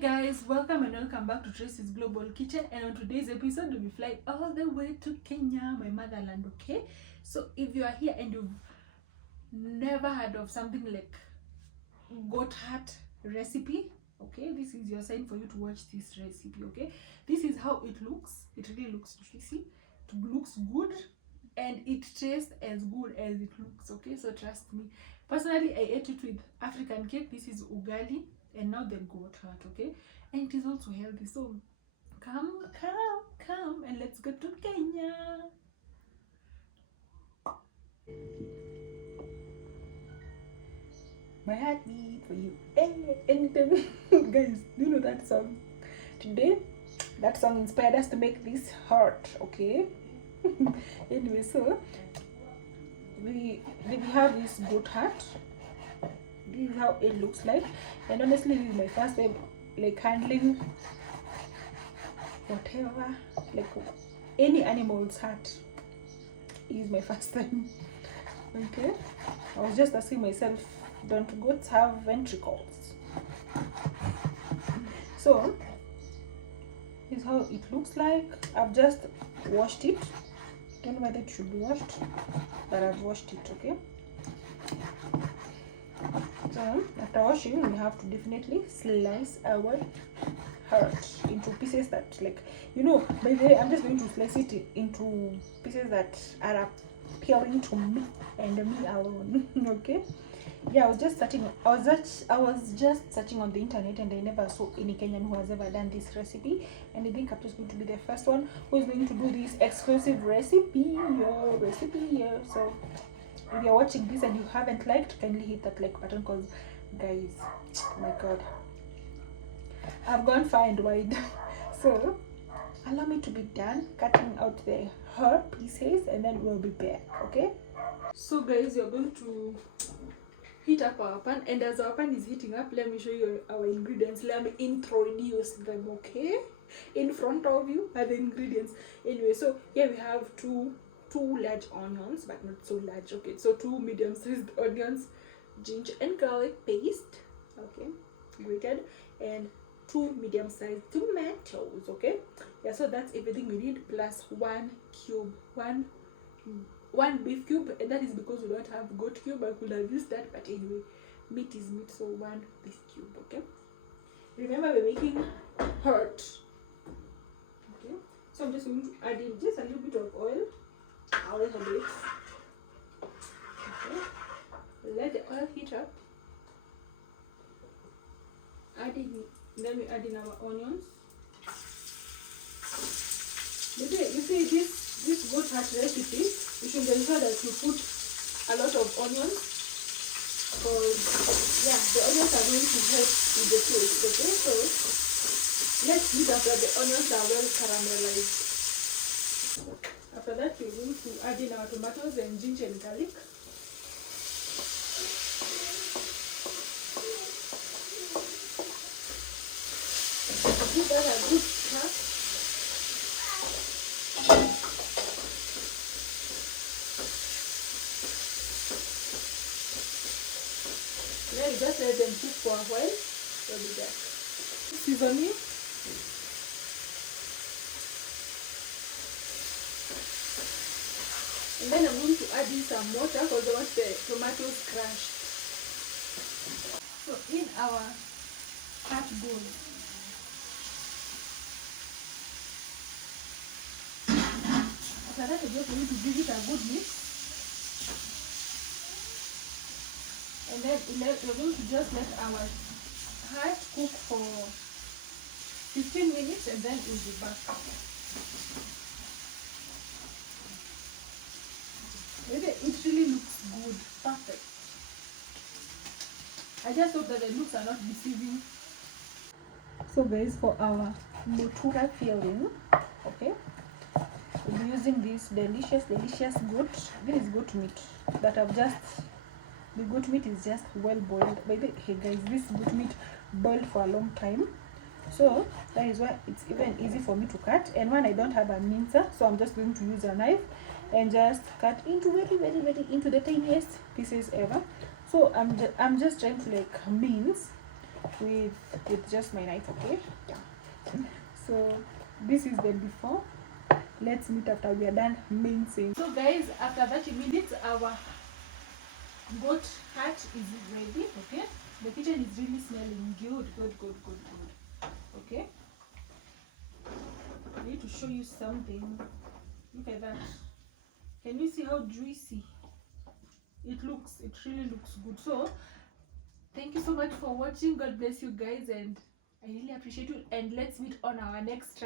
Guys, welcome and welcome back to Tracy's Global Kitchen, and on today's episode we'll be flying all the way to Kenya, my motherland. Okay, so if you are here and you've never heard of something like goat heart recipe, okay, this is your sign for you to watch this recipe. Okay, this is how it looks. It really looks juicy, it looks good, and it tastes as good as it looks. Okay, so trust me, personally I ate it with African cake. This is ugali, and now the goat heart. Okay, and it is also healthy. So come and let's go to Kenya. My heart beat for you. Anytime. Guys, do you know that song? Today that song inspired us to make this heart. Okay. Anyway, so we have this goat heart. This is how it looks like, and honestly this is my first time like handling whatever, like any animal's heart. Is my first time. Okay, I was just asking myself, don't goats have ventricles? So this is how it looks like. I've just washed it. Don't know whether it should be washed, but I've washed it. Okay, so after washing we have to definitely slice our heart into pieces that, like, you know, by the way, I'm just going to slice it into pieces that are appealing to me and me alone. Okay, yeah, I was just searching on the internet, and I never saw any Kenyan who has ever done this recipe, and I think I'm just going to be the first one who is going to do this exclusive recipe. So if you're watching this and you haven't liked, kindly hit that like button, because guys, my god, I've gone far and wide. So allow me to be done cutting out the heart pieces, and then we'll be back. Okay, so guys, you're going to heat up our pan, and as our pan is heating up, let me show you our ingredients. Let me introduce them. Okay, in front of you are the ingredients. Anyway, so here we have two large onions, but not so large. Okay, so 2 medium-sized onions, ginger and garlic paste, okay, grated, and 2 medium-sized tomatoes. Okay, yeah, so that's everything we need, plus one beef cube, and that is because we don't have goat cube. I could have used that, but anyway, meat is meat, so 1 beef cube. Okay, remember we're making heart. Okay, so I'm just going to add in just a little bit of oil. A little bit. Okay, let the oil heat up. Then we add in our onions. You see this goat heart recipe, you should ensure that you put a lot of onions, because yeah, the onions are going to help with the taste. Okay, so let's heat after the onions are well caramelized. After that, we're going to add in our tomatoes and ginger and garlic. Give that a good stir. Then just let them cook for a while. We'll be back. Seasoning. And then I'm going to add in some water, because I want the tomatoes crushed. So in our heart bowl, after that we're just going to give it a good mix, and then we're going to just let our heart cook for 15 minutes, and then we'll be back. It really looks good, perfect. I just hope that the looks are not deceiving. So guys, for our mutura filling, okay, we'll be using this delicious goat. This is goat meat that the goat meat is just well boiled. By the way, hey guys, this goat meat boiled for a long time, so that is why it's even easy for me to cut. And when I don't have a mincer, so I'm just going to use a knife and just cut into very into the tiniest pieces ever. So I'm just trying to like mince with just my knife. Okay, yeah. So this is the before. Let's meet after we are done mincing. So guys, after 30 minutes our goat heart is ready. Okay, the kitchen is really smelling good. Okay, I need to show you something. Look at that. Can you see how juicy it looks? It really looks good. So thank you so much for watching. God bless you guys, and I really appreciate you, and let's meet on our next